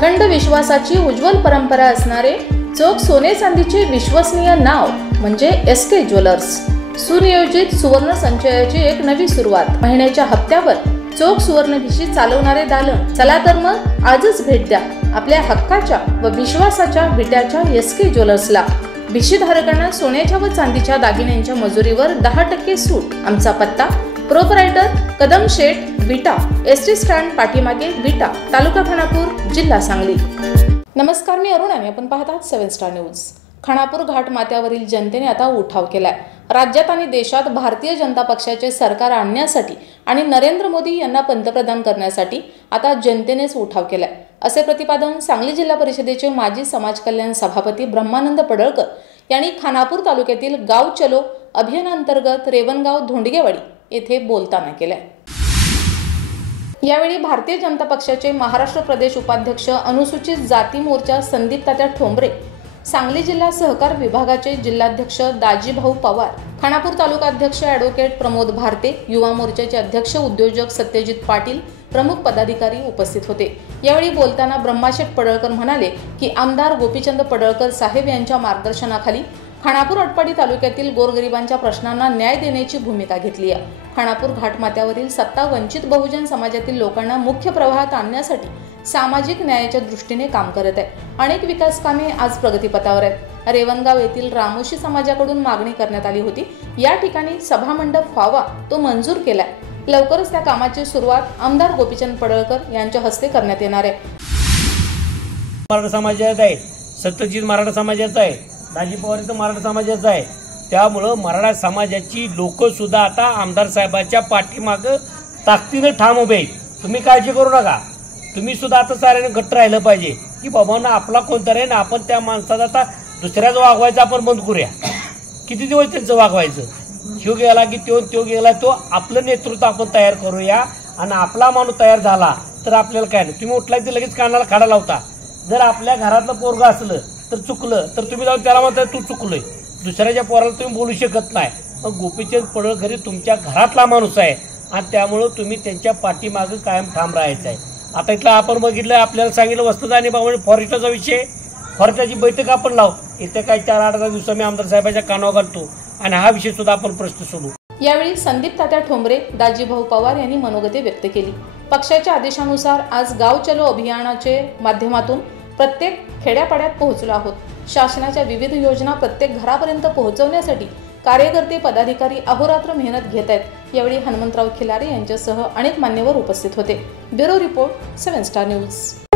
अखंड विश्वासाची उज्ज्वल परंपरा असणारे चोख सोने चांदीचे विश्वसनीय नाव म्हणजे एसके ज्वेलर्स। सुनियोजित सुवर्ण संचयाची एक नवी सुरुवात। महिन्याच्या हप्त्यावर चोख सुवर्ण भिशी चालवणारे दालन। चला तर मग आजच भेट द्या आपल्या हक्काच्या व विश्वासाच्या विट्याच्या एसके ज्वेलर्सला। भिशीधारकांना सोन्याच्या व चांदीच्या दागिन्यांच्या मजुरीवर 10% सूट। आमचा पत्ता प्रोपरायटर कदम शेठ विटा, एसटी स्टँड पाठीमागे विटा, तालुका खानापूर, जिल्हा सांगली। नमस्कार, मी अरुण आणि आपण पाहत आहात 7 स्टार न्यूज। खानापूर घाट माथ्यावरील जनतेने आता उठाव केलाय। राज्यात आणि देशात भारतीय जनता पक्षाचे सरकार आणण्यासाठी आणि नरेंद्र मोदी यांना पंतप्रधान करण्यासाठी आता जनतेनेच उठाव केलाय, असे प्रतिपादन सांगली जिल्हा परिषदेचे माजी समाज कल्याण सभापती ब्रह्मानंद पडळकर यांनी खानापूर तालुक्यातील गाव चलो अभियानांतर्गत रेवणगाव धोंडगेवाडी येथे बोलताना केलाय। यावेळी भारतीय जनता पक्षाचे महाराष्ट्र प्रदेश उपाध्यक्ष अनुसूचित जाती मोर्चा संदीप तात्या ठोंबरे, सांगली जिल्हा सहकार विभागाचे जिल्हाध्यक्ष दाजीभाऊ पवार, खानापूर तालुका अध्यक्ष ॲडव्होकेट प्रमोद भारते, युवा मोर्चाचे अध्यक्ष उद्योजक सत्यजित पाटील प्रमुख पदाधिकारी उपस्थित होते। यावेळी बोलताना ब्रह्माशेठ पडळकर म्हणाले की आमदार गोपीचंद पडळकर साहेब यांच्या मार्गदर्शनाखाली खानापूर अटपाडी तालुक्यातील गोरगरिबांच्या प्रश्नांना न्याय देण्याची भूमिका घेतली आहे। खानापूर घाटमाथ्यावरील सत्ता वंचित बहुजन समाजातील लोकांना मुख्य प्रवाहात आणण्यासाठी सामाजिक न्यायाच्या दृष्टीने काम करत आहे। अनेक विकास कामे आज प्रगतीपथावर आहेत। रेवणगाव येथील रामोशी समाजाकडून मागणी करण्यात आली होती। या ठिकाणी सभामंडप व्हावा तो मंजूर केलाय। लवकरच त्या कामाची सुरुवात आमदार गोपीचंद पडळकर यांच्या हस्ते करण्यात येणार आहे। मराठा समाजाचा आहे, सत्यजित मराठा समाजाचा आहे, दाजी पवार तर मराठा समाजाचा आहे। त्यामुळं मराठा समाजाची लोक सुद्धा आता आमदार साहेबांच्या पाठीमागं ताकदीने ठाम उभे आहेत। तुम्ही काळजी करू नका, तुम्ही सुद्धा आता साऱ्याने घट्ट राहिलं पाहिजे की बाबांना आपला कोणता रे ना, आपण त्या माणसाचा आता दुसऱ्याचं वागवायचं आपण बंद करूया। किती दिवस त्यांचं वागवायचं, शिव गेला की तो गेला, तो आपलं नेतृत्व आपण तयार करूया आणि आपला माणूस तयार झाला तर आपल्याला काय नाही। तुम्ही उठलाय ते लगेच कानाला खाडा लावता। जर आपल्या घरातलं पोरगं असलं तर चुकलं तर तुम्ही जाऊन त्याला म्हणताय तू चुकलोय, दुसऱ्याच्या पोराला तुम्ही बोलू शकत नाही। मग गोपीचंद पडळकर तुमच्या घरातला माणूस आहे आणि त्यामुळं तुम्ही त्यांच्या पाठीमागं कायम ठाम राहायचं आहे। आता इथलं आपण बघितलं, आपल्याला सांगितलं वस्तुदा आणि बाबा फॉरेस्टचा विषय, फॉरेस्टची बैठक आपण लावू। इथे काही 4-8 दिवस मी आमदार साहेबांच्या कानावर घालतो आणि हा विषय सुद्धा आपण प्रश्न सोडू। यावेळी संदीप तात्या ठोंबरे, दाजीभाऊ पवार यांनी मनोगते व्यक्त केली। पक्षाच्या आदेशानुसार आज गाव चलो अभियानाचे माध्यमातून प्रत्येक खेड्यापाड्यात पोहोचलो आहोत। शासनाच्या विविध योजना प्रत्येक घरापर्यंत पोहोचवण्यासाठी कार्यकर्ते पदाधिकारी अहोरात्र मेहनत घेत आहेत। यावेळी हनुमंतराव खिलारे यांच्यासह अनेक मान्यवर उपस्थित होते। Bureau report 7 star news.